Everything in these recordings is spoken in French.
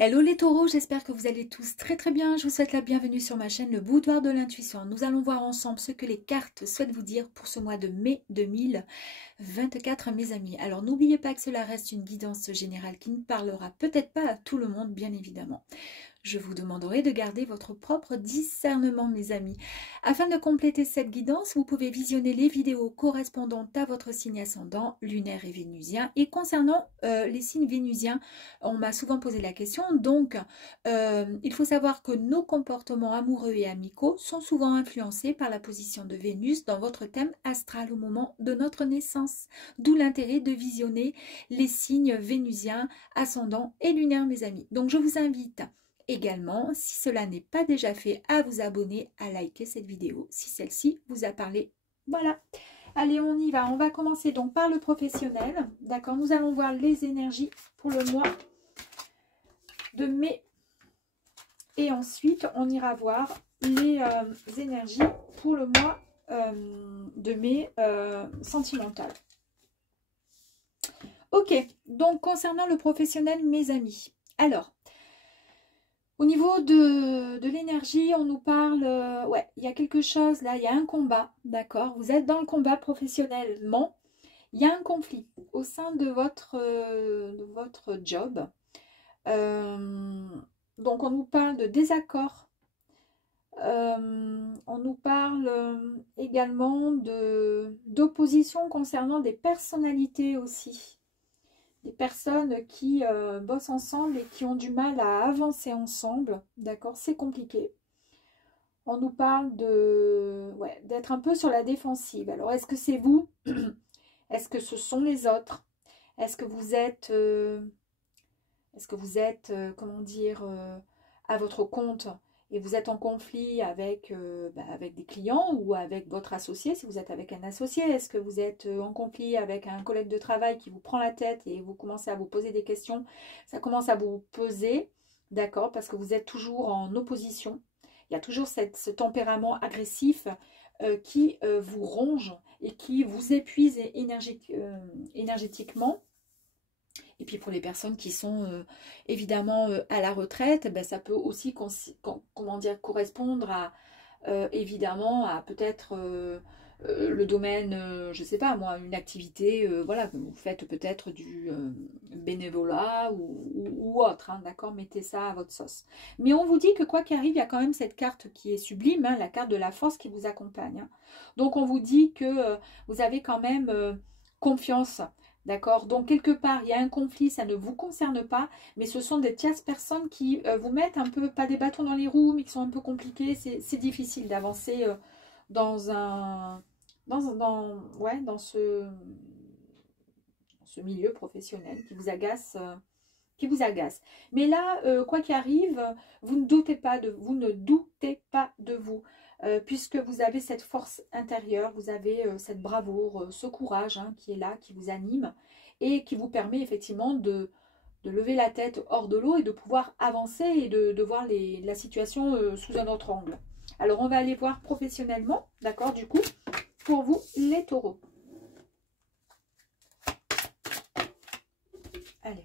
Hello les taureaux, j'espère que vous allez tous très très bien. Je vous souhaite la bienvenue sur ma chaîne Le Boudoir de l'Intuition. Nous allons voir ensemble ce que les cartes souhaitent vous dire pour ce mois de mai 2024, mes amis. Alors n'oubliez pas que cela reste une guidance générale qui ne parlera peut-être pas à tout le monde, bien évidemment. Je vous demanderai de garder votre propre discernement, mes amis. Afin de compléter cette guidance, vous pouvez visionner les vidéos correspondantes à votre signe ascendant, lunaire et vénusien. Et concernant les signes vénusiens, on m'a souvent posé la question. Donc, il faut savoir que nos comportements amoureux et amicaux sont souvent influencés par la position de Vénus dans votre thème astral au moment de notre naissance. D'où l'intérêt de visionner les signes vénusiens, ascendants et lunaires, mes amis. Donc, je vous invite également, si cela n'est pas déjà fait, à vous abonner, à liker cette vidéo si celle-ci vous a parlé. Voilà, allez, on y va. On va commencer donc par le professionnel. D'accord, nous allons voir les énergies pour le mois de mai. Et ensuite, on ira voir les énergies pour le mois de mai sentimental. Ok, donc concernant le professionnel, mes amis. Alors, au niveau de l'énergie, on nous parle, ouais, il y a quelque chose là, il y a un combat, d'accord? Vous êtes dans le combat professionnellement, il y a un conflit au sein de votre job. Donc on nous parle de désaccord, on nous parle également d'opposition concernant des personnalités aussi. Des personnes qui bossent ensemble et qui ont du mal à avancer ensemble, d'accord, c'est compliqué. On nous parle d'être un peu sur la défensive. Alors, est-ce que c'est vous? Est-ce que ce sont les autres? Est-ce que vous êtes, comment dire, à votre compte et vous êtes en conflit avec, avec des clients ou avec votre associé, si vous êtes avec un associé? Est-ce que vous êtes en conflit avec un collègue de travail qui vous prend la tête et vous commencez à vous poser des questions? Ça commence à vous peser, d'accord, parce que vous êtes toujours en opposition. Il y a toujours ce tempérament agressif qui vous ronge et qui vous épuise énergétiquement. Et puis pour les personnes qui sont évidemment à la retraite, ben, ça peut aussi correspondre à évidemment à peut-être le domaine, je ne sais pas moi, une activité, voilà, vous faites peut-être du bénévolat ou autre, hein, d'accord, mettez ça à votre sauce. Mais on vous dit que quoi qu'il arrive, il y a quand même cette carte qui est sublime, hein, la carte de la force qui vous accompagne. Hein. Donc on vous dit que vous avez quand même confiance. D'accord? Donc, quelque part, il y a un conflit, ça ne vous concerne pas, mais ce sont des tierces personnes qui vous mettent un peu, pas des bâtons dans les roues, mais qui sont un peu compliquées. C'est difficile d'avancer dans ce milieu professionnel qui vous agace. Mais là, quoi qu'il arrive, vous ne doutez pas de vous. Puisque vous avez cette force intérieure, vous avez cette bravoure, ce courage hein, qui est là, qui vous anime et qui vous permet effectivement de lever la tête hors de l'eau et de pouvoir avancer et de voir la situation sous un autre angle. Alors, on va aller voir professionnellement, d'accord, du coup, pour vous, les taureaux. Allez.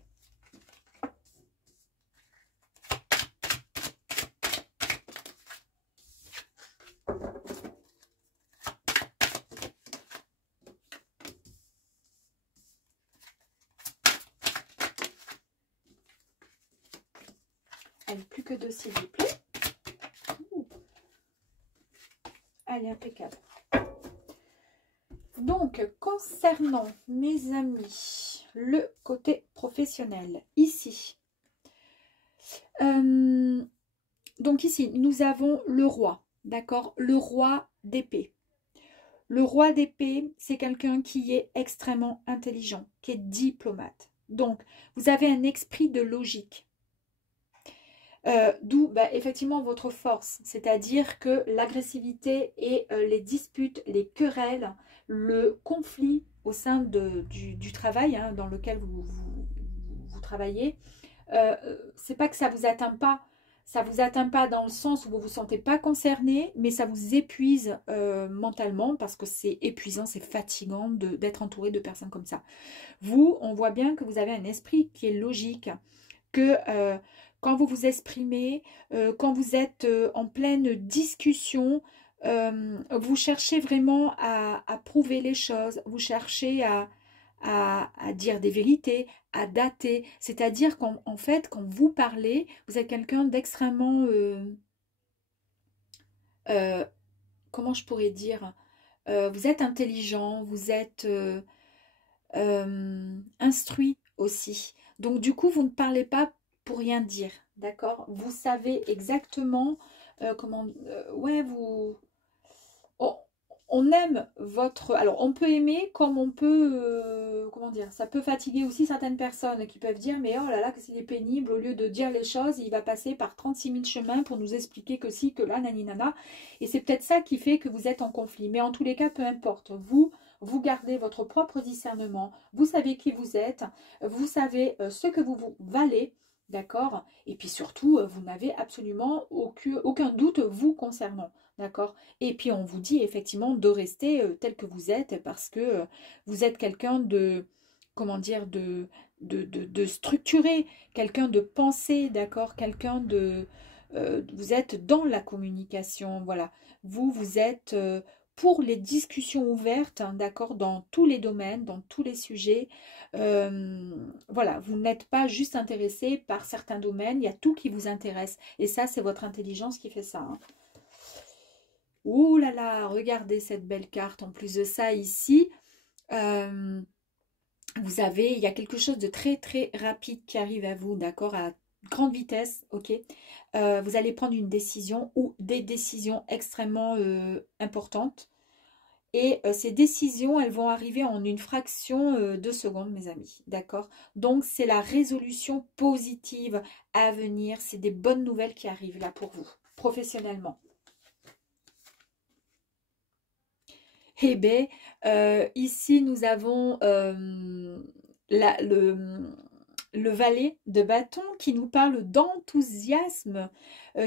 Allez, plus que deux, s'il vous plaît. Allez, impeccable. Donc, concernant, mes amis, le côté professionnel, ici. Donc ici, nous avons le roi, d'accord? Le roi d'épée. Le roi d'épée, c'est quelqu'un qui est extrêmement intelligent, qui est diplomate. Donc, vous avez un esprit de logique. D'où effectivement votre force, c'est-à-dire que l'agressivité et les disputes, les querelles, le conflit au sein du travail hein, dans lequel vous travaillez, c'est pas que ça vous atteint pas dans le sens où vous ne vous sentez pas concerné, mais ça vous épuise mentalement parce que c'est épuisant, c'est fatigant d'être entouré de personnes comme ça. Vous, on voit bien que vous avez un esprit qui est logique, que quand vous vous exprimez, quand vous êtes en pleine discussion, vous cherchez vraiment à prouver les choses, vous cherchez à dire des vérités, à dater. C'est-à-dire qu'en fait, quand vous parlez, vous êtes quelqu'un d'extrêmement, euh, comment je pourrais dire, vous êtes intelligent, vous êtes instruit aussi. Donc du coup, vous ne parlez pas pour rien dire, d'accord? Vous savez exactement comment... ouais, vous... On, on aime votre... Alors, on peut aimer comme on peut... comment dire? Ça peut fatiguer aussi certaines personnes qui peuvent dire, mais oh là là, que c'est pénible, au lieu de dire les choses, il va passer par 36 000 chemins pour nous expliquer que si, que là, naninana. Et c'est peut-être ça qui fait que vous êtes en conflit. Mais en tous les cas, peu importe. Vous gardez votre propre discernement. Vous savez qui vous êtes. Vous savez ce que vous valez. D'accord? Et puis surtout, vous n'avez absolument aucun doute vous concernant. D'accord? Et puis on vous dit effectivement de rester tel que vous êtes parce que vous êtes quelqu'un de, comment dire, de structuré, quelqu'un de pensé, d'accord? Quelqu'un de... vous êtes dans la communication, voilà. Vous êtes pour les discussions ouvertes, hein, d'accord? Dans tous les domaines, dans tous les sujets. Voilà, vous n'êtes pas juste intéressé par certains domaines, il y a tout qui vous intéresse. Et ça, c'est votre intelligence qui fait ça, hein. Ouh là là, regardez cette belle carte. En plus de ça, ici, vous avez, il y a quelque chose de très très rapide qui arrive à vous, d'accord, à grande vitesse, ok. Vous allez prendre une décision ou des décisions extrêmement importantes. Et ces décisions, elles vont arriver en une fraction de seconde, mes amis, d'accord. Donc, c'est la résolution positive à venir. C'est des bonnes nouvelles qui arrivent là pour vous, professionnellement. Eh bien, ici, nous avons le valet de bâton qui nous parle d'enthousiasme,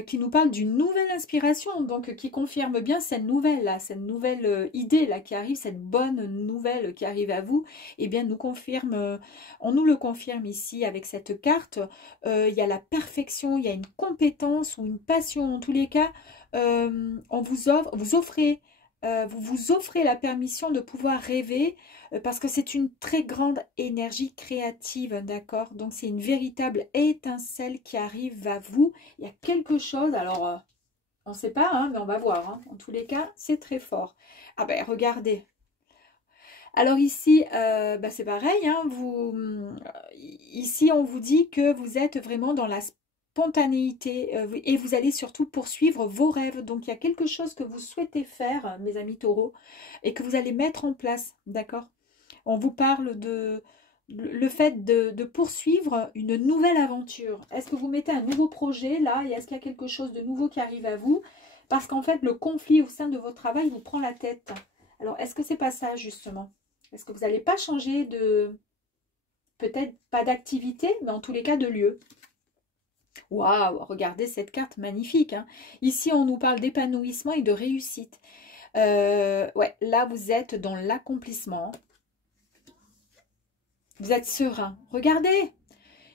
qui nous parle d'une nouvelle inspiration, donc qui confirme bien cette nouvelle-là, cette nouvelle idée-là qui arrive, cette bonne nouvelle qui arrive à vous, eh bien, nous confirme, on nous le confirme ici avec cette carte. Il y a la perfection, il y a une compétence ou une passion, en tous les cas, on vous offrez vous vous offrez la permission de pouvoir rêver parce que c'est une très grande énergie créative, d'accord? Donc c'est une véritable étincelle qui arrive à vous. Il y a quelque chose, alors on ne sait pas, hein, mais on va voir, hein. En tous les cas, c'est très fort. Ah ben regardez. Alors ici, bah, c'est pareil, hein, ici on vous dit que vous êtes vraiment dans la spontanéité et vous allez surtout poursuivre vos rêves. Donc il y a quelque chose que vous souhaitez faire, mes amis taureaux, et que vous allez mettre en place, d'accord? On vous parle de le fait de poursuivre une nouvelle aventure. Est-ce que vous mettez un nouveau projet là et est-ce qu'il y a quelque chose de nouveau qui arrive à vous? Parce qu'en fait, le conflit au sein de votre travail vous prend la tête. Alors, est-ce que c'est pas ça justement? Est-ce que vous n'allez pas changer de, peut-être pas d'activité, mais en tous les cas de lieu? Waouh, regardez cette carte magnifique, hein. Ici, on nous parle d'épanouissement et de réussite. Ouais, là, vous êtes dans l'accomplissement. Vous êtes serein. Regardez.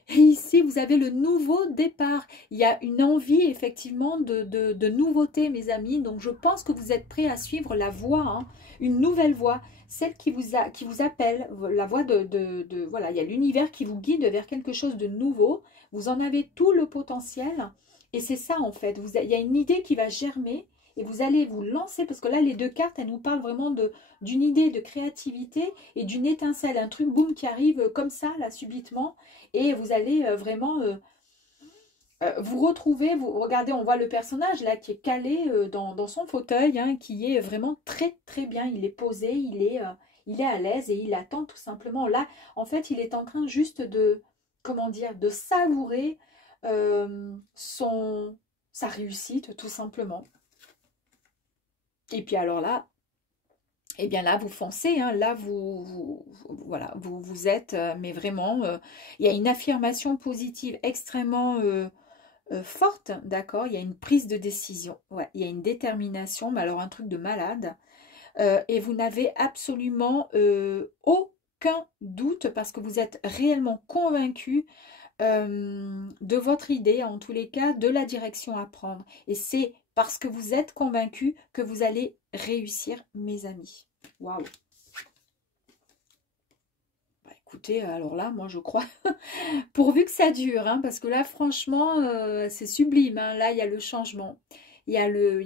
Et ici, vous avez le nouveau départ. Il y a une envie, effectivement, de nouveauté, mes amis. Donc, je pense que vous êtes prêts à suivre la voie, hein, une nouvelle voie, celle qui vous appelle, la voie voilà, il y a l'univers qui vous guide vers quelque chose de nouveau. Vous en avez tout le potentiel. Et c'est ça, en fait. Il y a une idée qui va germer et vous allez vous lancer, parce que là, les deux cartes, elles nous parlent vraiment d'une idée de créativité et d'une étincelle, un truc, boum, qui arrive comme ça, là, subitement. Et vous allez vraiment vous retrouver, vous regardez, on voit le personnage là qui est calé dans son fauteuil, hein, qui est vraiment très très bien. Il est posé, il est à l'aise et il attend tout simplement. Là, en fait, il est en train juste de, comment dire, de savourer sa réussite tout simplement. Et puis alors là, eh bien là, vous foncez, hein, là, voilà, vous êtes, mais vraiment, il y a une affirmation positive extrêmement forte, d'accord? Il y a une prise de décision, ouais, il y a une détermination, mais alors un truc de malade. Et vous n'avez absolument aucun doute parce que vous êtes réellement convaincu de votre idée, en tous les cas, de la direction à prendre. Et c'est parce que vous êtes convaincu que vous allez réussir, mes amis. Waouh! Bah, écoutez, alors là, moi je crois, pourvu que ça dure, hein, parce que là, franchement, c'est sublime. Hein. Là, il y a le changement. Il y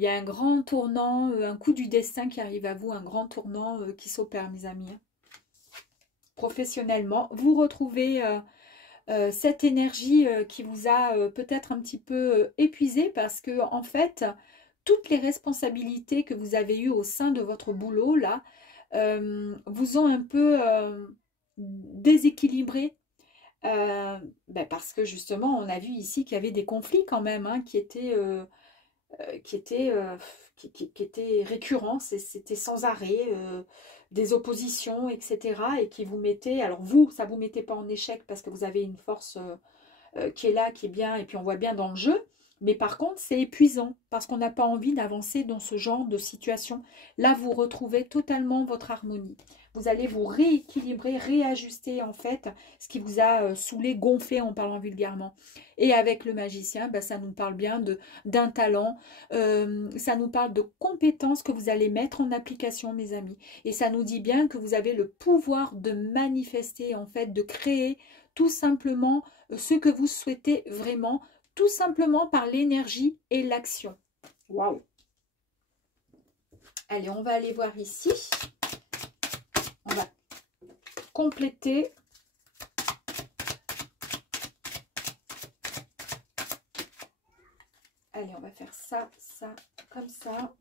a un grand tournant, un coup du destin qui arrive à vous, un grand tournant qui s'opère, mes amis. Hein. Professionnellement, vous retrouvez cette énergie qui vous a peut-être un petit peu épuisé parce que, en fait, toutes les responsabilités que vous avez eues au sein de votre boulot, là, vous ont un peu déséquilibré. Parce que justement, on a vu ici qu'il y avait des conflits quand même hein, qui étaient, qui étaient récurrents, c'était sans arrêt, des oppositions, etc. Et qui vous mettaient, alors vous, ça ne vous mettait pas en échec parce que vous avez une force qui est là, qui est bien, et puis on voit bien dans le jeu. Mais par contre, c'est épuisant parce qu'on n'a pas envie d'avancer dans ce genre de situation. Là, vous retrouvez totalement votre harmonie. Vous allez vous rééquilibrer, réajuster en fait ce qui vous a saoulé, gonflé en parlant vulgairement. Et avec le magicien, ça nous parle bien d'un talent, ça nous parle de compétences que vous allez mettre en application, mes amis. Et ça nous dit bien que vous avez le pouvoir de manifester, en fait, de créer tout simplement ce que vous souhaitez vraiment, tout simplement par l'énergie et l'action. Waouh! Allez, on va aller voir ici. On va compléter. Allez, on va faire ça, ça, comme ça.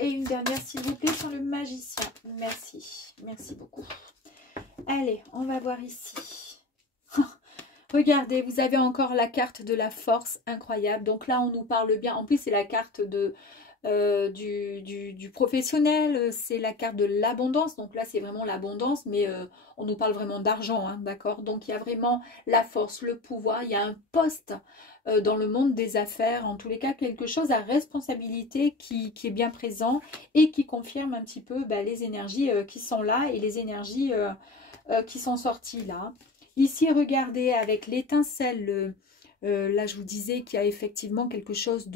Et une dernière, s'il vous plaît, sur le magicien. Merci. Merci beaucoup. Allez, on va voir ici. Regardez, vous avez encore la carte de la force, incroyable. Donc là, on nous parle bien. En plus, c'est la carte du professionnel. C'est la carte de l'abondance. Donc là, c'est vraiment l'abondance. Mais on nous parle vraiment d'argent, hein, d'accord? Donc, il y a vraiment la force, le pouvoir. Il y a un poste dans le monde des affaires. En tous les cas, quelque chose à responsabilité qui est bien présent et qui confirme un petit peu les énergies qui sont là et les énergies qui sont sorties là. Ici, regardez, avec l'étincelle, là je vous disais qu'il y a effectivement quelque chose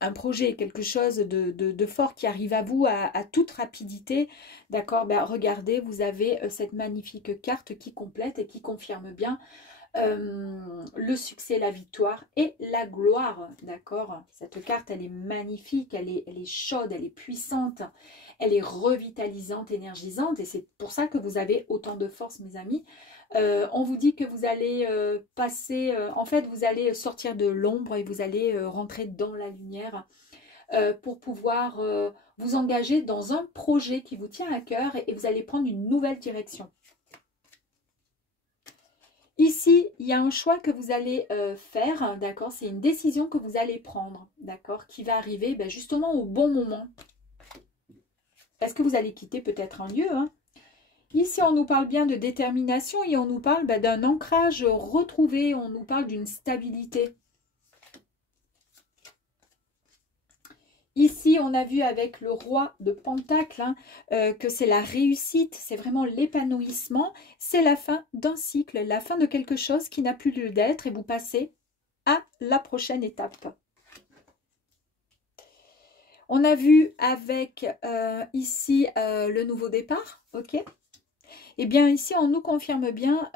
un projet, quelque chose de fort qui arrive à vous à toute rapidité. D'accord, regardez, vous avez cette magnifique carte qui complète et qui confirme bien le succès, la victoire et la gloire. D'accord, cette carte, elle est magnifique, elle est chaude, elle est puissante. Elle est revitalisante, énergisante et c'est pour ça que vous avez autant de force, mes amis. On vous dit que vous allez passer, en fait, vous allez sortir de l'ombre et vous allez rentrer dans la lumière pour pouvoir vous engager dans un projet qui vous tient à cœur et vous allez prendre une nouvelle direction. Ici, il y a un choix que vous allez faire, d'accord? C'est une décision que vous allez prendre, d'accord? Qui va arriver justement au bon moment. Parce que vous allez quitter peut-être un lieu. Hein. Ici, on nous parle bien de détermination et on nous parle d'un ancrage retrouvé. On nous parle d'une stabilité. Ici, on a vu avec le roi de Pentacle que c'est la réussite, c'est vraiment l'épanouissement. C'est la fin d'un cycle, la fin de quelque chose qui n'a plus lieu d'être et vous passez à la prochaine étape. On a vu avec ici le nouveau départ, ok? Et bien ici, on nous confirme bien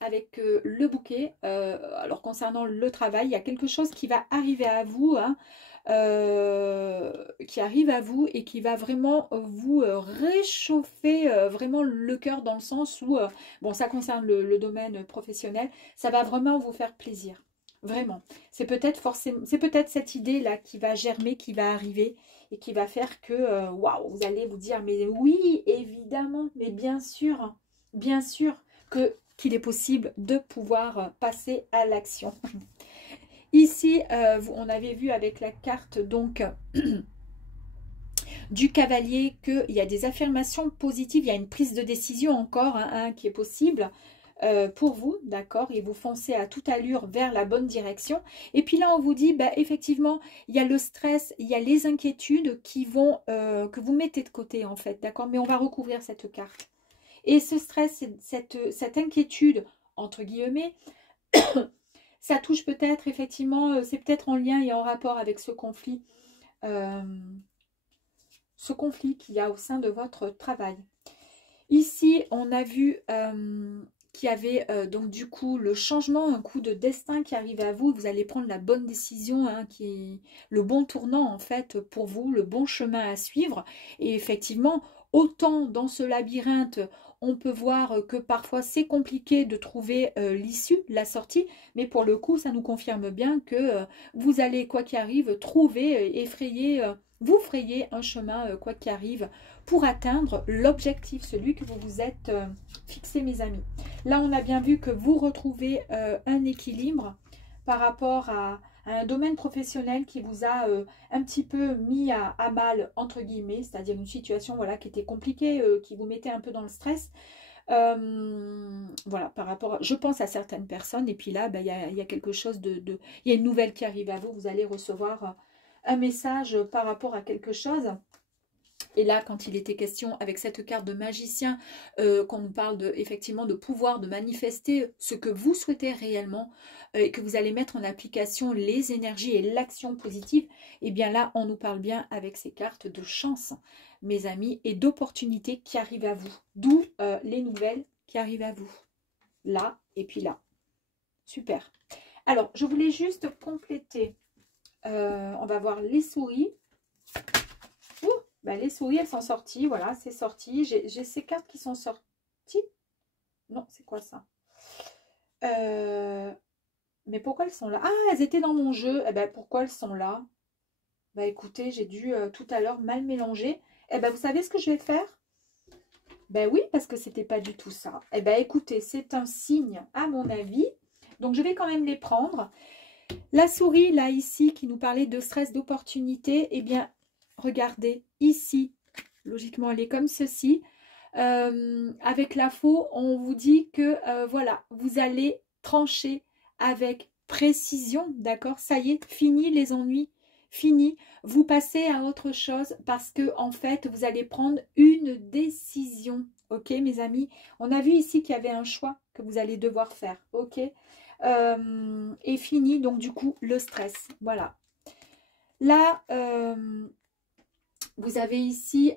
avec le bouquet, alors concernant le travail, il y a quelque chose qui va arriver à vous, hein, qui arrive à vous et qui va vraiment vous réchauffer vraiment le cœur dans le sens où, bon ça concerne le domaine professionnel, ça va vraiment vous faire plaisir. Vraiment, c'est peut-être cette idée-là qui va germer, qui va arriver et qui va faire que, waouh, vous allez vous dire, mais oui, évidemment, mais bien sûr qu'il est possible de pouvoir passer à l'action. Ici, on avait vu avec la carte donc du cavalier qu'il y a des affirmations positives, il y a une prise de décision encore qui est possible pour vous, d'accord, et vous foncez à toute allure vers la bonne direction. Et puis là, on vous dit, bah, effectivement, il y a le stress, il y a les inquiétudes qui vont, que vous mettez de côté, en fait, d'accord, mais on va recouvrir cette carte. Et ce stress, cette inquiétude, entre guillemets, ça touche peut-être, effectivement, c'est peut-être en lien et en rapport avec ce conflit qu'il y a au sein de votre travail. Ici, on a vu qu'il y avait donc du coup le changement, un coup de destin qui arrive à vous. Vous allez prendre la bonne décision, qui est le bon tournant en fait pour vous, le bon chemin à suivre. Et effectivement, autant dans ce labyrinthe, on peut voir que parfois c'est compliqué de trouver l'issue, la sortie, mais pour le coup, ça nous confirme bien que vous allez, quoi qu'il arrive, trouver, vous frayez un chemin, quoi qu'il arrive, pour atteindre l'objectif, celui que vous vous êtes fixé, mes amis. Là, on a bien vu que vous retrouvez un équilibre par rapport à un domaine professionnel qui vous a un petit peu mis à mal, entre guillemets, c'est-à-dire une situation voilà, qui était compliquée, qui vous mettait un peu dans le stress. Voilà, par rapport, je pense à certaines personnes, et puis là, il y a quelque chose il y a une nouvelle qui arrive à vous, vous allez recevoir un message par rapport à quelque chose. Et là, quand il était question avec cette carte de magicien, qu'on nous parle effectivement de pouvoir de manifester ce que vous souhaitez réellement, et que vous allez mettre en application les énergies et l'action positive, et bien là, on nous parle bien avec ces cartes de chance, mes amis, et d'opportunités qui arrivent à vous. D'où les nouvelles qui arrivent à vous. Là, et puis là. Super. Alors, je voulais juste compléter. On va voir les souris. Ben, les souris, elles sont sorties. Voilà, c'est sorti. J'ai ces cartes qui sont sorties. Non, c'est quoi ça? Mais pourquoi elles sont là? Ah, elles étaient dans mon jeu. Eh ben, pourquoi elles sont là? Bah écoutez, j'ai dû tout à l'heure mal mélanger. Eh ben, vous savez ce que je vais faire? Ben oui, parce que c'était pas du tout ça. Eh ben, écoutez, c'est un signe à mon avis. Donc, je vais quand même les prendre. La souris, là, ici, qui nous parlait de stress, d'opportunité, eh bien, regardez, ici, logiquement, elle est comme ceci. Avec la faux, on vous dit que, voilà, vous allez trancher avec précision, d'accord? Ça y est, fini les ennuis, fini. Vous passez à autre chose parce que, en fait, vous allez prendre une décision, ok, mes amis? On a vu ici qu'il y avait un choix que vous allez devoir faire, ok? Et fini, donc, du coup, le stress, voilà. Là, vous avez ici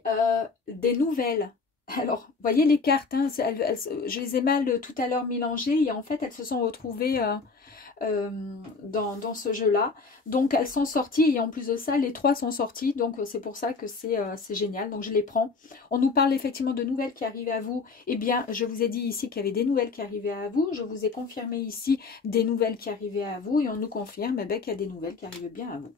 des nouvelles. Alors, vous voyez les cartes, hein, je les ai mal tout à l'heure mélangées et en fait, elles se sont retrouvées dans ce jeu-là. Donc, elles sont sorties et en plus de ça, les trois sont sorties. Donc, c'est pour ça que c'est génial. Donc, je les prends. On nous parle effectivement de nouvelles qui arrivent à vous. Eh bien, je vous ai dit ici qu'il y avait des nouvelles qui arrivaient à vous. Je vous ai confirmé ici des nouvelles qui arrivaient à vous et on nous confirme qu'il y a des nouvelles qui arrivent bien à vous.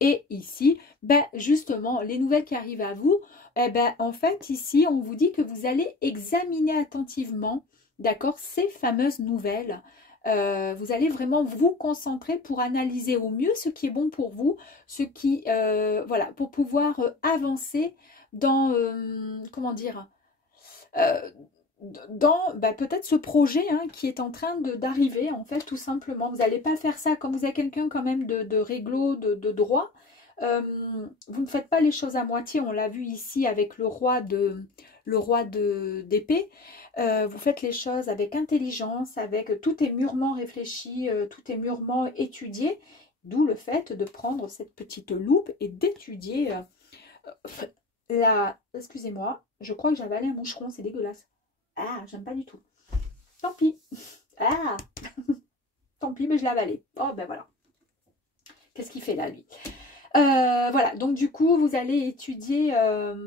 Et ici, ben justement, les nouvelles qui arrivent à vous, eh ben, en fait, ici, on vous dit que vous allez examiner attentivement, d'accord, ces fameuses nouvelles. Vous allez vraiment vous concentrer pour analyser au mieux ce qui est bon pour vous, ce qui, voilà, pour pouvoir avancer dans, comment dire, dans peut-être ce projet qui est en train d'arriver, en fait, tout simplement. Vous n'allez pas faire ça comme vous êtes quelqu'un quand même de réglo, de droit. Vous ne faites pas les choses à moitié. On l'a vu ici avec le roi d'épée. Vous faites les choses avec intelligence, avec tout est mûrement réfléchi, tout est mûrement étudié. D'où le fait de prendre cette petite loupe et d'étudier excusez-moi, je crois que j'ai avalé un moucheron, c'est dégueulasse. Ah, j'aime pas du tout. Tant pis. Ah, tant pis, mais je l'ai avalé. Oh, ben voilà. Qu'est-ce qu'il fait là, lui? Voilà, donc du coup, vous allez étudier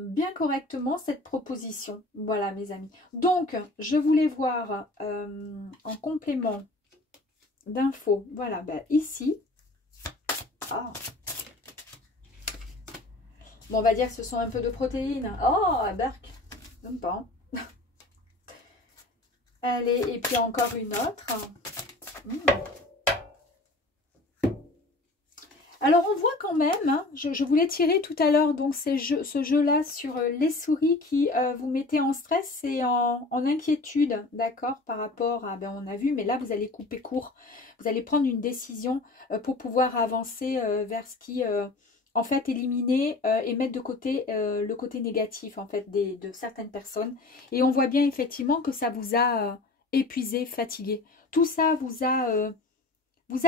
bien correctement cette proposition. Voilà, mes amis. Donc, je voulais voir en complément d'infos, voilà, ben, ici. Ah. Bon, on va dire que ce sont un peu de protéines. Oh, Berk, même pas. Allez, et puis encore une autre. Alors, on voit quand même, hein, je voulais tirer tout à l'heure donc ce jeu-là sur les souris qui vous mettez en stress et en inquiétude, d'accord, par rapport à, ben on a vu, mais là, vous allez couper court. Vous allez prendre une décision pour pouvoir avancer vers ce qui, en fait, éliminer et mettre de côté le côté négatif, en fait, de certaines personnes. Et on voit bien, effectivement, que ça vous a épuisé, fatigué. Tout ça vous a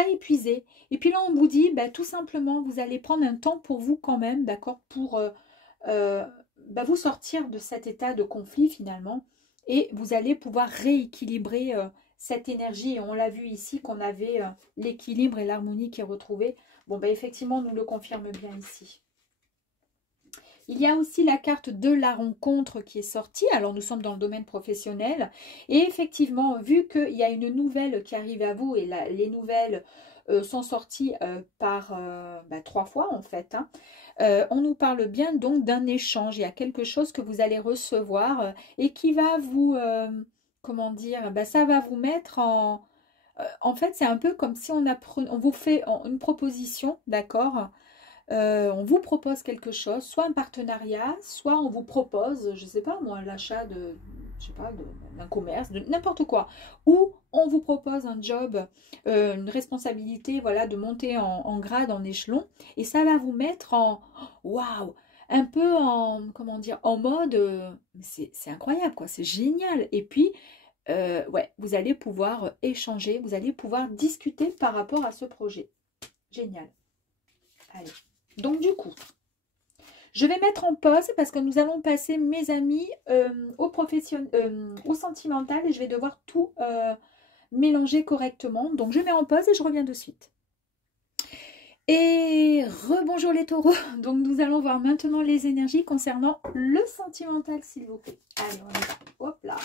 épuisé. Et puis là, on vous dit, bah, tout simplement, vous allez prendre un temps pour vous quand même, d'accord, pour euh, bah, vous sortir de cet état de conflit finalement. Et vous allez pouvoir rééquilibrer cette énergie. Et on l'a vu ici qu'on avait l'équilibre et l'harmonie qui est retrouvée. Bon, bah, effectivement, on nous le confirme bien ici. Il y a aussi la carte de la rencontre qui est sortie. Alors, nous sommes dans le domaine professionnel. Et effectivement, vu qu'il y a une nouvelle qui arrive à vous, et les nouvelles sont sorties par 3 fois en fait, hein, on nous parle bien donc d'un échange. Il y a quelque chose que vous allez recevoir et qui va vous, comment dire, ça va vous mettre en fait, c'est un peu comme si on vous fait une proposition, d'accord, on vous propose quelque chose, soit un partenariat, soit on vous propose, je ne sais pas moi, l'achat de, je sais pas, d'un commerce, de n'importe quoi. Ou on vous propose un job, une responsabilité, voilà, de monter en grade, en échelon. Et ça va vous mettre en, waouh, un peu en, comment dire, en mode, c'est incroyable, quoi, c'est génial. Et puis, ouais, vous allez pouvoir échanger, vous allez pouvoir discuter par rapport à ce projet. Génial. Allez. Donc du coup, je vais mettre en pause parce que nous allons passer, mes amis, au sentimental et je vais devoir tout mélanger correctement. Donc je mets en pause et je reviens de suite. Et rebonjour les taureaux. Donc nous allons voir maintenant les énergies concernant le sentimental, s'il vous plaît. Allez, on y va. Hop là.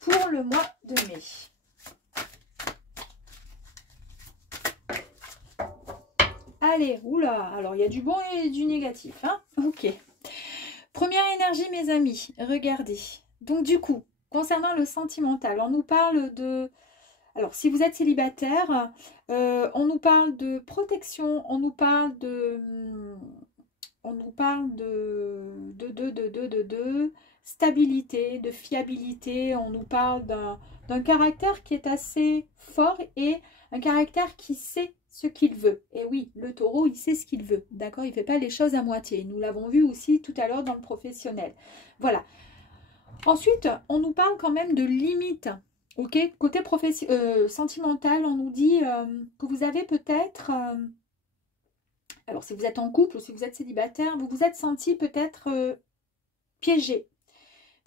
Pour le mois de mai. Allez, oula, alors il y a du bon et du négatif, hein. Ok. Première énergie, mes amis, regardez. Donc du coup, concernant le sentimental, on nous parle de... Alors, si vous êtes célibataire, on nous parle de protection, on nous parle de... On nous parle de stabilité, de fiabilité, on nous parle d'un caractère qui est assez fort et un caractère qui sait ce qu'il veut. Et oui, le taureau, il sait ce qu'il veut, d'accord? Il ne fait pas les choses à moitié. Nous l'avons vu aussi tout à l'heure dans le professionnel. Voilà. Ensuite, on nous parle quand même de limites. Ok, côté sentimental, on nous dit que vous avez peut-être... alors, si vous êtes en couple ou si vous êtes célibataire, vous vous êtes senti peut-être piégé.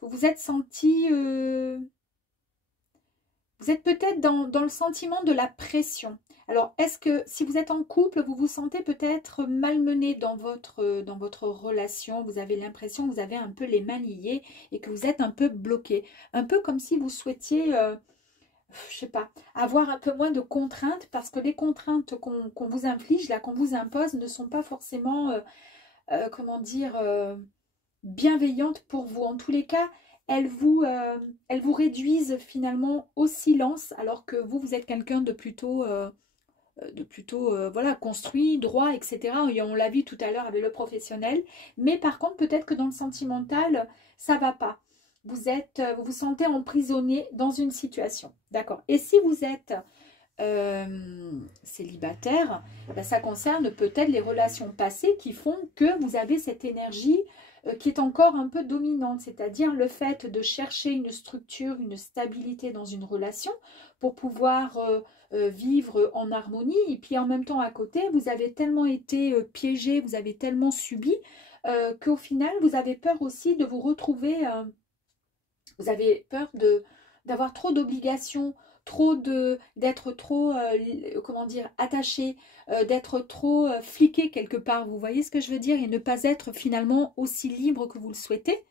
Vous vous êtes senti... vous êtes peut-être dans le sentiment de la pression. Alors, est-ce que si vous êtes en couple, vous vous sentez peut-être malmené dans votre relation, vous avez l'impression que vous avez un peu les mains liées et que vous êtes un peu bloqué. Un peu comme si vous souhaitiez, je sais pas, avoir un peu moins de contraintes parce que les contraintes qu'on vous inflige, là, qu'on vous impose, ne sont pas forcément, comment dire, bienveillantes pour vous. En tous les cas, elles vous réduisent finalement au silence alors que vous êtes quelqu'un de plutôt... voilà, construit, droit, etc. Et on l'a vu tout à l'heure avec le professionnel. Mais par contre, peut-être que dans le sentimental, ça va pas. Vous vous sentez emprisonné dans une situation. D'accord. Et si vous êtes célibataire, ben, ça concerne peut-être les relations passées qui font que vous avez cette énergie qui est encore un peu dominante, c'est-à-dire le fait de chercher une structure, une stabilité dans une relation pour pouvoir vivre en harmonie. Et puis en même temps à côté, vous avez tellement été piégé, vous avez tellement subi qu'au final, vous avez peur aussi de vous retrouver, vous avez peur d'avoir trop d'obligations, d'être trop, comment dire, attaché, d'être trop fliqué quelque part, vous voyez ce que je veux dire, et ne pas être finalement aussi libre que vous le souhaitez,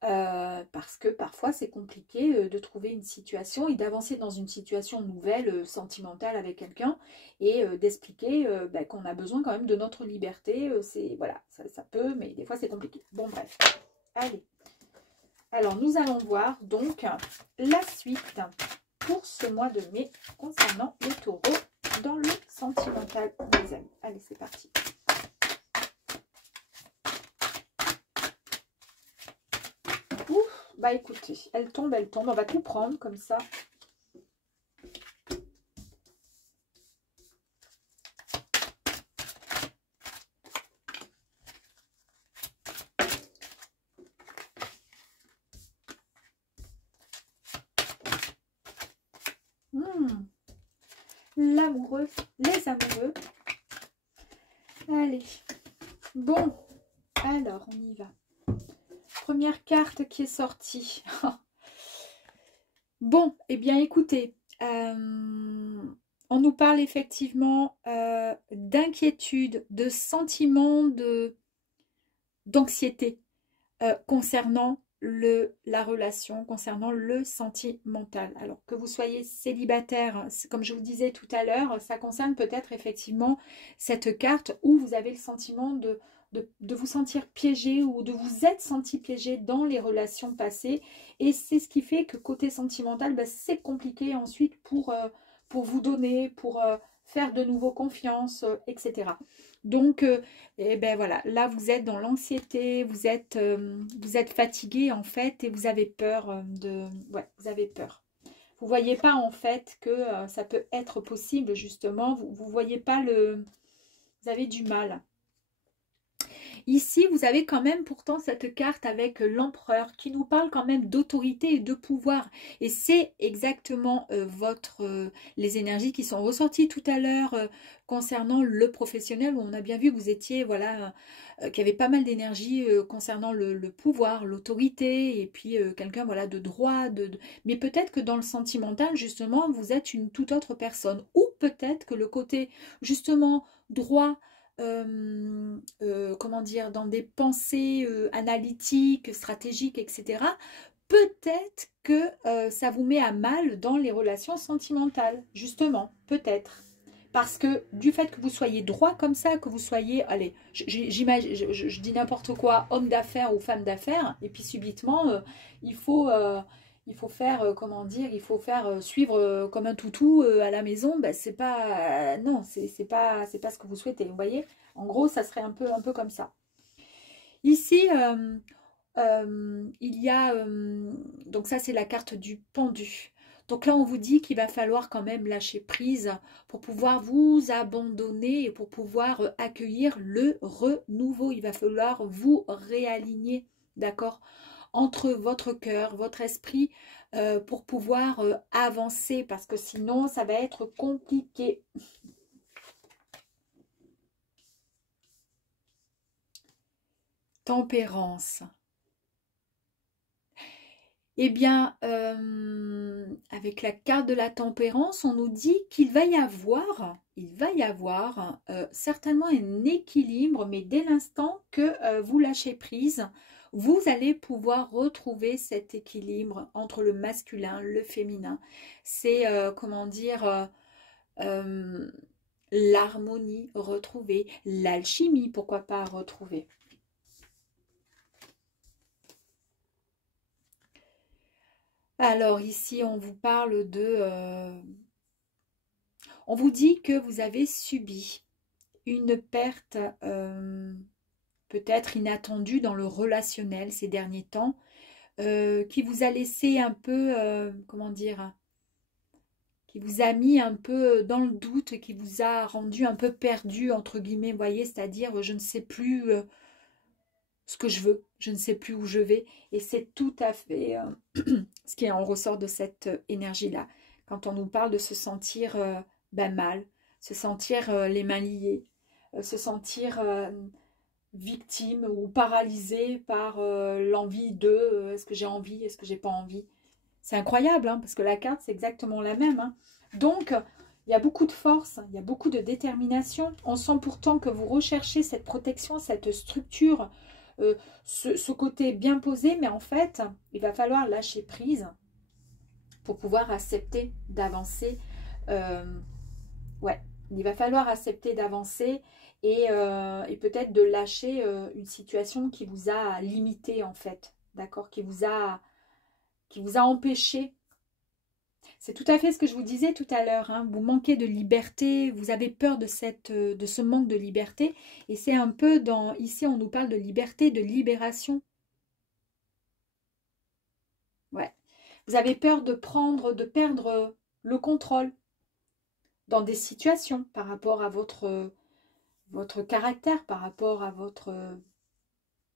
parce que parfois c'est compliqué de trouver une situation et d'avancer dans une situation nouvelle, sentimentale avec quelqu'un, et d'expliquer qu'on a besoin quand même de notre liberté, voilà, ça peut, mais des fois c'est compliqué. Bon bref, allez. Alors nous allons voir donc la suite. pour ce mois de mai concernant les taureaux dans le sentimental, mes amis. Allez, c'est parti. Ouf, bah écoutez, elle tombe, elle tombe. On va tout prendre comme ça. L'amoureux, les amoureux. Allez, bon, alors on y va. Première carte qui est sortie. Bon, eh bien écoutez, on nous parle effectivement d'inquiétude, de sentiments d'anxiété concernant la relation, concernant le sentimental. Alors que vous soyez célibataire, comme je vous disais tout à l'heure, ça concerne peut-être effectivement cette carte où vous avez le sentiment de vous sentir piégé ou de vous être senti piégé dans les relations passées. Et c'est ce qui fait que côté sentimental, ben, c'est compliqué ensuite pour vous donner, pour faire de nouveau confiance, etc. Donc, et ben voilà, là vous êtes dans l'anxiété, vous êtes fatigué en fait et vous avez peur ouais, vous avez peur. Vous voyez pas en fait que ça peut être possible justement. Vous voyez pas vous avez du mal. Ici, vous avez quand même pourtant cette carte avec l'empereur qui nous parle quand même d'autorité et de pouvoir. Et c'est exactement les énergies qui sont ressorties tout à l'heure concernant le professionnel, où on a bien vu que vous étiez, voilà, qu'il y avait pas mal d'énergie concernant le pouvoir, l'autorité, et puis quelqu'un, voilà, de droit. Mais peut-être que dans le sentimental, justement, vous êtes une toute autre personne. Ou peut-être que le côté, justement, droit, comment dire, dans des pensées analytiques, stratégiques, etc. Peut-être que ça vous met à mal dans les relations sentimentales, justement, peut-être. Parce que du fait que vous soyez droit comme ça, que vous soyez, allez, j'imagine, je dis n'importe quoi, homme d'affaires ou femme d'affaires, et puis subitement, il faut faire, comment dire, il faut faire suivre comme un toutou à la maison. Ben, c'est pas, non, c'est pas ce que vous souhaitez. Vous voyez, en gros, ça serait un peu comme ça. Ici, il y a, donc ça c'est la carte du pendu. Donc là, on vous dit qu'il va falloir quand même lâcher prise pour pouvoir vous abandonner et pour pouvoir accueillir le renouveau. Il va falloir vous réaligner, d'accord, entre votre cœur, votre esprit, pour pouvoir avancer, parce que sinon, ça va être compliqué. Tempérance. Eh bien, avec la carte de la tempérance, on nous dit qu'il va y avoir, certainement un équilibre, mais dès l'instant que vous lâchez prise, vous allez pouvoir retrouver cet équilibre entre le masculin, le féminin. C'est, comment dire, l'harmonie retrouvée, l'alchimie, pourquoi pas retrouver. Alors ici, on vous parle on vous dit que vous avez subi une perte peut-être inattendue dans le relationnel ces derniers temps, qui vous a laissé un peu, comment dire, qui vous a mis un peu dans le doute, qui vous a rendu un peu perdu, entre guillemets, vous voyez, c'est-à-dire je ne sais plus ce que je veux, je ne sais plus où je vais, et c'est tout à fait ce qui en ressort de cette énergie-là. Quand on nous parle de se sentir mal, se sentir les mains liées, se sentir victime ou paralysé par l'envie de est-ce que j'ai envie, est-ce que j'ai pas envie. C'est incroyable, hein, parce que la carte, c'est exactement la même. Hein. Donc, il y a beaucoup de force, il y a beaucoup de détermination. On sent pourtant que vous recherchez cette protection, cette structure, ce côté bien posé, mais en fait, il va falloir lâcher prise pour pouvoir accepter d'avancer. Ouais, il va falloir accepter d'avancer et peut-être de lâcher une situation qui vous a limité en fait, d'accord, qui vous a empêché. C'est tout à fait ce que je vous disais tout à l'heure, hein. Vous manquez de liberté, vous avez peur de ce manque de liberté. Et c'est un peu dans... Ici, on nous parle de liberté, de libération. Ouais. Vous avez peur de perdre le contrôle dans des situations par rapport à votre caractère, par rapport à votre...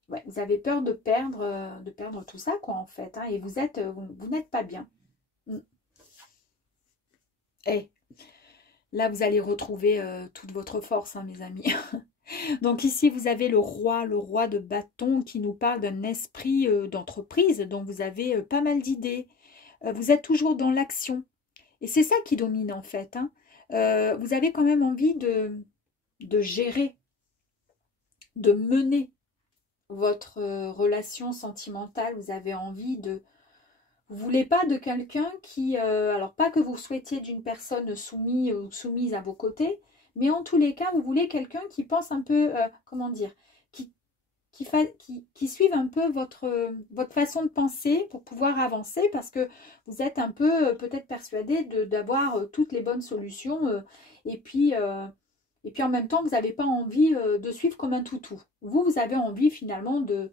Ouais, vous avez peur de perdre tout ça, quoi, en fait, hein, et vous n'êtes pas bien. Mm. Et là, vous allez retrouver toute votre force, hein, mes amis. Donc ici, vous avez le roi de bâton qui nous parle d'un esprit d'entreprise. Donc vous avez pas mal d'idées. Vous êtes toujours dans l'action. Et c'est ça qui domine, en fait, hein. Vous avez quand même envie de gérer, de mener votre relation sentimentale. Vous avez envie de... Vous voulez pas de quelqu'un qui... alors, pas que vous souhaitiez d'une personne soumise ou soumise à vos côtés, mais en tous les cas, vous voulez quelqu'un qui pense un peu... comment dire, qui, qui suive un peu votre façon de penser pour pouvoir avancer, parce que vous êtes un peu peut-être persuadé d'avoir toutes les bonnes solutions, et puis... et puis en même temps, vous n'avez pas envie de suivre comme un toutou. Vous avez envie finalement de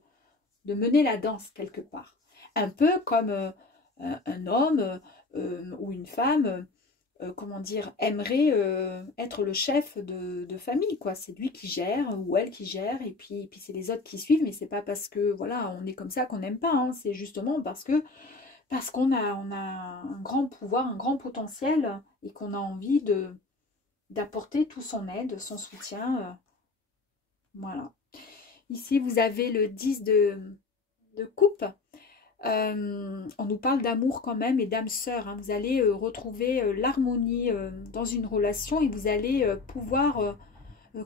mener la danse quelque part. Un peu comme un homme ou une femme, comment dire, aimerait être le chef de famille, quoi. C'est lui qui gère ou elle qui gère, et puis c'est les autres qui suivent, mais c'est pas parce que voilà, on est comme ça qu'on n'aime pas, hein. C'est justement parce qu'on on a un grand pouvoir, un grand potentiel, et qu'on a envie d'apporter tout son aide, son soutien. Voilà. Ici, vous avez le 10 de coupe. On nous parle d'amour quand même et d'âme sœur, hein. Vous allez retrouver l'harmonie dans une relation, et vous allez pouvoir,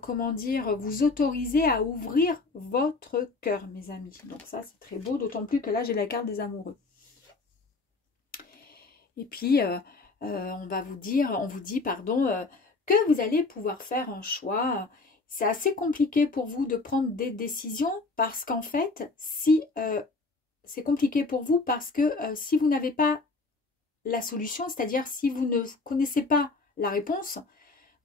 comment dire, vous autoriser à ouvrir votre cœur, mes amis. Donc ça, c'est très beau, d'autant plus que là, j'ai la carte des amoureux. Et puis, on vous dit, pardon, que vous allez pouvoir faire un choix. C'est assez compliqué pour vous de prendre des décisions, parce qu'en fait, si c'est compliqué pour vous, parce que si vous n'avez pas la solution, c'est-à-dire si vous ne connaissez pas la réponse,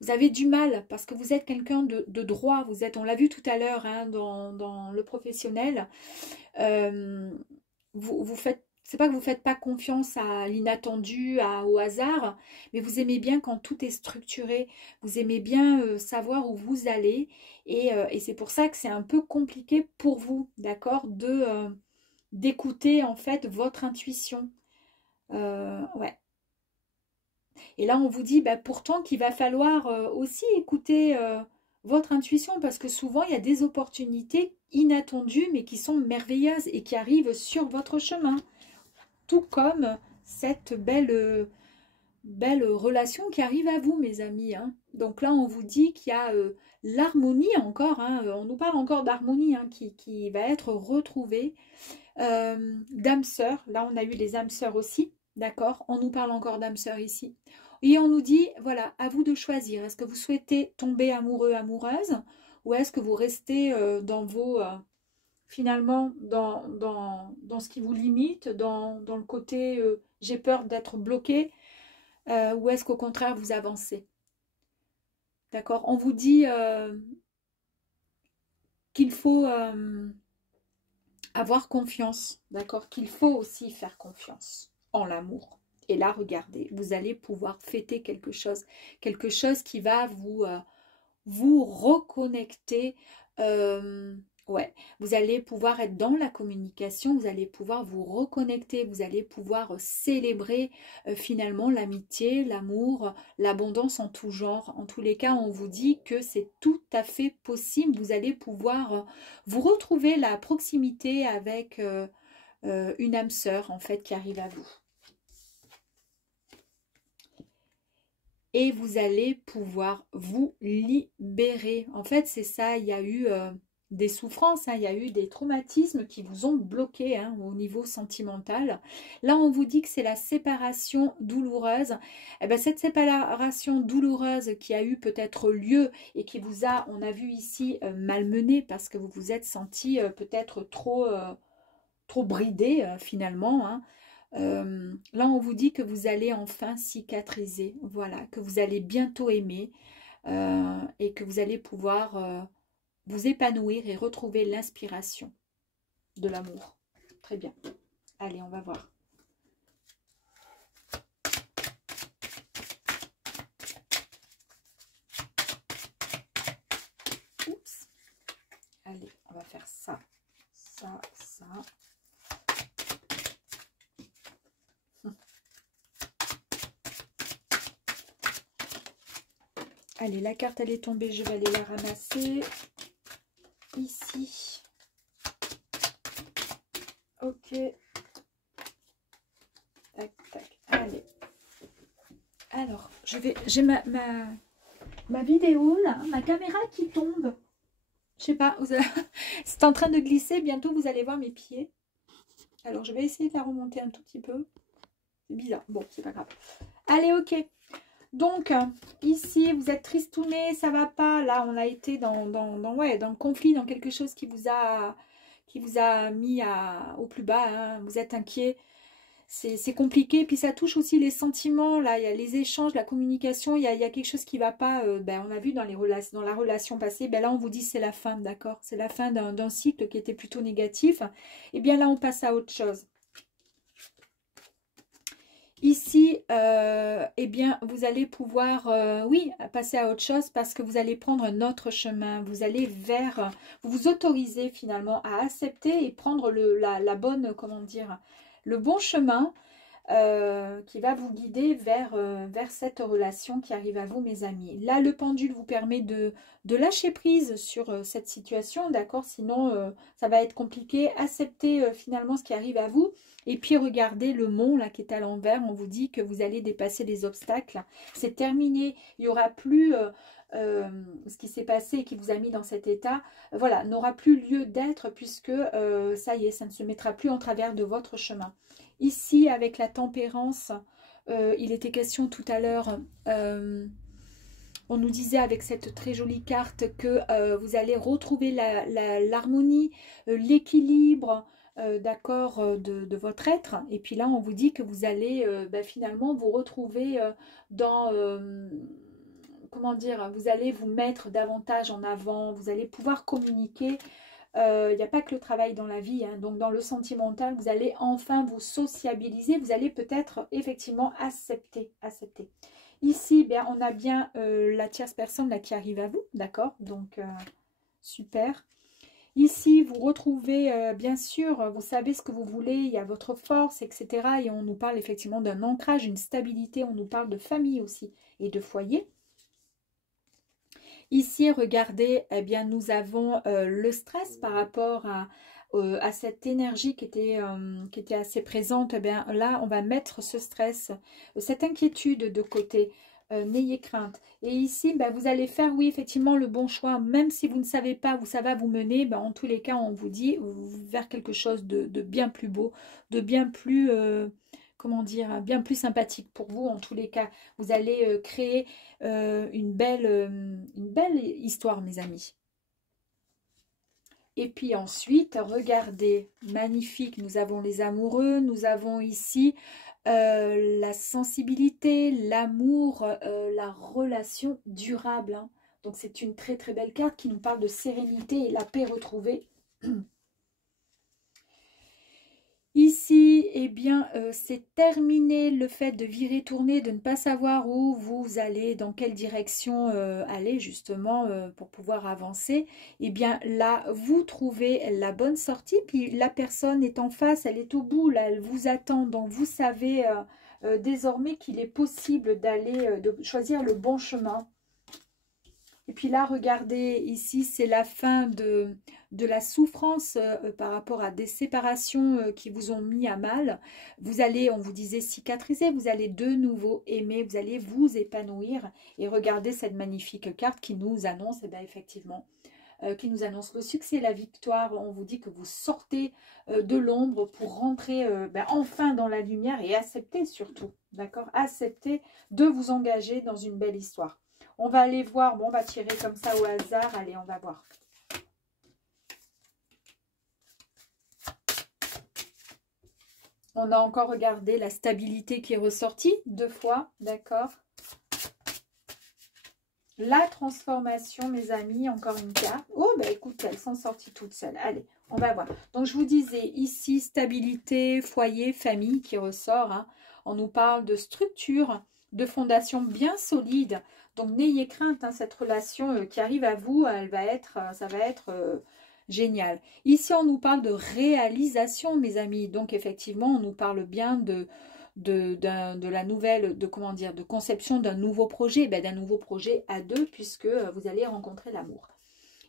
vous avez du mal, parce que vous êtes quelqu'un de droit. Vous êtes, on l'a vu tout à l'heure, hein, dans le professionnel. Vous faites, c'est pas que vous faites pas confiance à l'inattendu, au hasard, mais vous aimez bien quand tout est structuré. Vous aimez bien savoir où vous allez, et c'est pour ça que c'est un peu compliqué pour vous, d'accord, d'écouter en fait votre intuition. Ouais. Et là, on vous dit bah, pourtant qu'il va falloir aussi écouter votre intuition, parce que souvent, il y a des opportunités inattendues, mais qui sont merveilleuses et qui arrivent sur votre chemin. Tout comme cette belle relation qui arrive à vous, mes amis, hein. Donc là, on vous dit qu'il y a l'harmonie encore, hein, on nous parle encore d'harmonie, hein, qui va être retrouvée. D'âme sœur, là, on a eu les âmes sœurs aussi. D'accord, on nous parle encore d'âme sœur ici. Et on nous dit, voilà, à vous de choisir. Est-ce que vous souhaitez tomber amoureux, amoureuse, ou est-ce que vous restez dans vos, finalement, dans ce qui vous limite, dans le côté j'ai peur d'être bloqué, ou est-ce qu'au contraire vous avancez? D'accord, on vous dit qu'il faut avoir confiance, d'accord, qu'il faut aussi faire confiance en l'amour. Et là, regardez, vous allez pouvoir fêter quelque chose qui va vous reconnecter. Ouais, vous allez pouvoir être dans la communication, vous allez pouvoir vous reconnecter, vous allez pouvoir célébrer finalement l'amitié, l'amour, l'abondance en tout genre. En tous les cas, on vous dit que c'est tout à fait possible. Vous allez pouvoir vous retrouver la proximité avec une âme sœur en fait qui arrive à vous. Et vous allez pouvoir vous libérer. En fait, c'est ça, il y a eu des souffrances, hein, il y a eu des traumatismes qui vous ont bloqué, hein, au niveau sentimental. Là, on vous dit que c'est la séparation douloureuse. Et bien, cette séparation douloureuse qui a eu peut-être lieu et qui vous a, on a vu ici, malmené, parce que vous vous êtes senti peut-être trop bridé finalement, hein. Là, on vous dit que vous allez enfin cicatriser, voilà, que vous allez bientôt aimer et que vous allez pouvoir vous épanouir et retrouver l'inspiration de l'amour. Très bien. Allez, on va voir. Oups. Allez, on va faire ça, ça, ça. Allez, la carte, elle est tombée. Je vais aller la ramasser. Ici. Ok. Tac, tac. Allez. Alors, j'ai ma vidéo, là, ma caméra qui tombe. Je sais pas, c'est en train de glisser. Bientôt, vous allez voir mes pieds. Alors, je vais essayer de la remonter un tout petit peu. C'est bizarre. Bon, c'est pas grave. Allez, ok. Donc, ici, vous êtes tristouné, ça va pas. Là, on a été dans le conflit, dans quelque chose qui vous a mis au plus bas. Hein. Vous êtes inquiet. C'est compliqué. Puis, ça touche aussi les sentiments. Là, il y a les échanges, la communication. Il y a quelque chose qui va pas. On a vu dans la relation passée. Ben, là, on vous dit c'est la fin, d'accord? C'est la fin d'un cycle qui était plutôt négatif. Et bien là, on passe à autre chose. Ici, eh bien, vous allez pouvoir, oui, passer à autre chose parce que vous allez prendre un autre chemin. Vous allez vous vous autorisez finalement à accepter et prendre la bonne, comment dire, le bon chemin qui va vous guider vers cette relation qui arrive à vous, mes amis. Là, le pendule vous permet de lâcher prise sur cette situation, d'accord? Sinon, ça va être compliqué. Acceptez finalement ce qui arrive à vous. Et puis, regardez le mont là qui est à l'envers. On vous dit que vous allez dépasser les obstacles. C'est terminé. Il n'y aura plus... ce qui s'est passé et qui vous a mis dans cet état, voilà, n'aura plus lieu d'être puisque ça y est, ça ne se mettra plus en travers de votre chemin. Ici, avec la tempérance, il était question tout à l'heure, on nous disait avec cette très jolie carte que vous allez retrouver l'harmonie, l'équilibre, d'accord, de votre être. Et puis là, on vous dit que vous allez finalement vous retrouver dans... comment dire, vous allez vous mettre davantage en avant, vous allez pouvoir communiquer. Il n'y a pas que le travail dans la vie, hein. Donc dans le sentimental, vous allez enfin vous sociabiliser, vous allez peut-être effectivement accepter. Ici, bien, on a bien la tierce personne là, qui arrive à vous, d'accord? Donc super. Ici, vous retrouvez, bien sûr, vous savez ce que vous voulez, il y a votre force, etc. Et on nous parle effectivement d'un ancrage, une stabilité, on nous parle de famille aussi et de foyer. Ici, regardez, eh bien, nous avons le stress par rapport à cette énergie qui était assez présente. Eh bien, là, on va mettre ce stress, cette inquiétude de côté. N'ayez crainte. Et ici, ben, vous allez faire, oui, effectivement, le bon choix. Même si vous ne savez pas où ça va vous mener, ben, en tous les cas, on vous dit vers quelque chose de bien plus beau, de bien plus... comment dire, bien plus sympathique pour vous en tous les cas. Vous allez créer une belle histoire, mes amis. Et puis ensuite, regardez, magnifique, nous avons les amoureux, nous avons ici la sensibilité, l'amour, la relation durable. Hein. Donc c'est une très très belle carte qui nous parle de sérénité et la paix retrouvée. Ici, eh bien, c'est terminé le fait de virer, tourner, de ne pas savoir où vous allez, dans quelle direction aller justement pour pouvoir avancer. Eh bien, là, vous trouvez la bonne sortie, puis la personne est en face, elle est au bout, là, elle vous attend. Donc, vous savez désormais qu'il est possible d'aller, de choisir le bon chemin. Et puis là, regardez, ici, c'est la fin de la souffrance par rapport à des séparations qui vous ont mis à mal. Vous allez, on vous disait, cicatriser, vous allez de nouveau aimer, vous allez vous épanouir. Et regardez cette magnifique carte qui nous annonce, eh bien, effectivement, qui nous annonce le succès, la victoire. On vous dit que vous sortez de l'ombre pour rentrer enfin dans la lumière et accepter surtout, d'accord? Accepter de vous engager dans une belle histoire. On va aller voir, bon, on va tirer comme ça au hasard. Allez, on va voir. On a encore regardé la stabilité qui est ressortie 2 fois, d'accord. La transformation, mes amis, encore une carte. Oh, bah écoute, elles sont sorties toutes seules. Allez, on va voir. Donc, je vous disais, ici, stabilité, foyer, famille qui ressort. Hein. On nous parle de structure, de fondation bien solide. Donc, n'ayez crainte, hein, cette relation qui arrive à vous, ça va être génial. Ici, on nous parle de réalisation, mes amis. Donc, effectivement, on nous parle bien de la nouvelle, de conception d'un nouveau projet, d'un nouveau projet à 2, puisque vous allez rencontrer l'amour.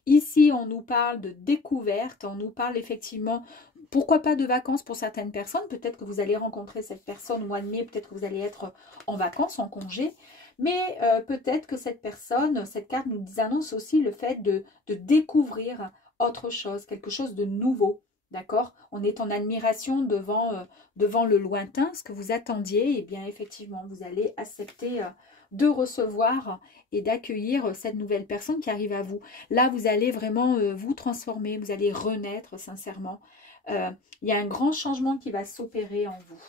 Ici, on nous parle de découverte, on nous parle effectivement, pourquoi pas de vacances pour certaines personnes, peut-être que vous allez rencontrer cette personne au mois de mai, peut-être que vous allez être en vacances, en congé, mais peut-être que cette personne, cette carte nous annonce aussi le fait de découvrir autre chose, quelque chose de nouveau. D'accord? On est en admiration devant le lointain, ce que vous attendiez, et bien effectivement, vous allez accepter de recevoir et d'accueillir cette nouvelle personne qui arrive à vous. Là, vous allez vraiment vous transformer, vous allez renaître sincèrement. Il y a un grand changement qui va s'opérer en vous.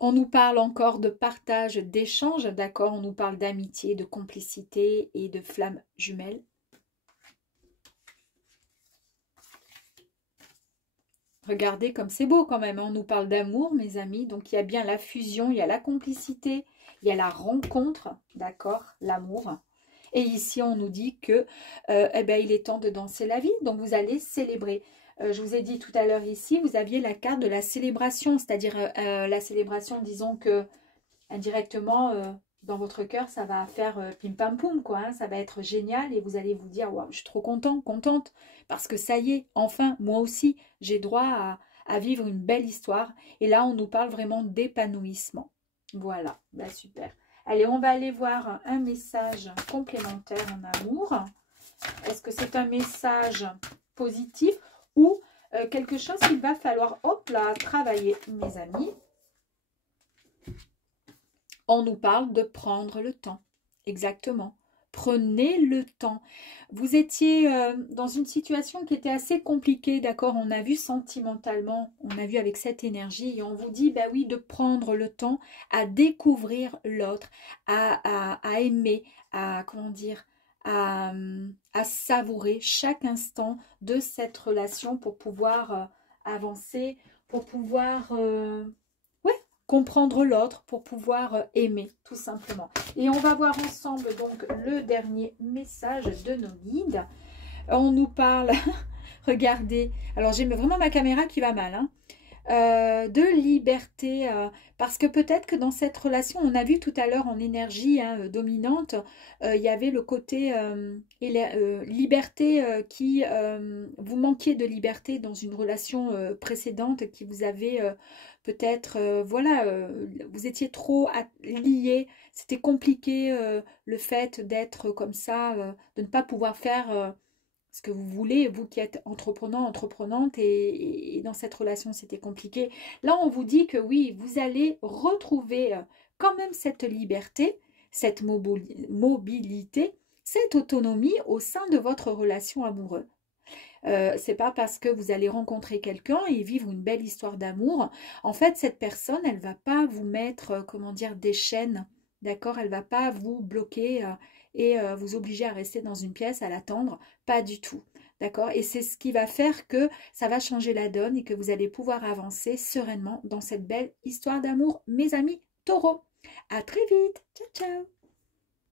On nous parle encore de partage, d'échange, d'accord? On nous parle d'amitié, de complicité et de flammes jumelles. Regardez comme c'est beau quand même, hein. On nous parle d'amour, mes amis. Donc, il y a bien la fusion, il y a la complicité, il y a la rencontre, d'accord, l'amour. Et ici, on nous dit que il est temps de danser la vie. Donc, vous allez célébrer. Je vous ai dit tout à l'heure ici, vous aviez la carte de la célébration. C'est-à-dire la célébration, disons que indirectement, dans votre cœur, ça va faire pim pam poum, quoi. Hein, ça va être génial et vous allez vous dire, waouh, je suis trop contente, parce que ça y est, enfin, moi aussi, j'ai droit à vivre une belle histoire. Et là, on nous parle vraiment d'épanouissement. Voilà, bah super. Allez, on va aller voir un message complémentaire en amour. Est-ce que c'est un message positif ou quelque chose qu'il va falloir, hop là, travailler, mes amis? On nous parle de prendre le temps. Exactement. Prenez le temps. Vous étiez dans une situation qui était assez compliquée, d'accord? On a vu sentimentalement, on a vu avec cette énergie et on vous dit, bah oui, de prendre le temps à découvrir l'autre, à aimer, à, comment dire, à savourer chaque instant de cette relation pour pouvoir avancer, pour pouvoir comprendre l'autre, pour pouvoir aimer, tout simplement. Et on va voir ensemble donc le dernier message de nos guides. On nous parle, regardez, alors j'ai vraiment ma caméra qui va mal, hein, de liberté, parce que peut-être que dans cette relation, on a vu tout à l'heure en énergie dominante, il y avait le côté liberté qui, vous manquiez de liberté dans une relation précédente qui vous avait peut-être, voilà, vous étiez trop liés, c'était compliqué le fait d'être comme ça, de ne pas pouvoir faire ce que vous voulez, vous qui êtes entreprenant, entreprenante, et dans cette relation, c'était compliqué. Là, on vous dit que oui, vous allez retrouver quand même cette liberté, cette mobilité, cette autonomie au sein de votre relation amoureuse. C'est pas parce que vous allez rencontrer quelqu'un et vivre une belle histoire d'amour. En fait, cette personne, elle va pas vous mettre, comment dire, des chaînes, d'accord? Elle va pas vous bloquer et vous obliger à rester dans une pièce, à l'attendre. Pas du tout, d'accord? Et c'est ce qui va faire que ça va changer la donne et que vous allez pouvoir avancer sereinement dans cette belle histoire d'amour, mes amis taureaux. À très vite. Ciao, ciao.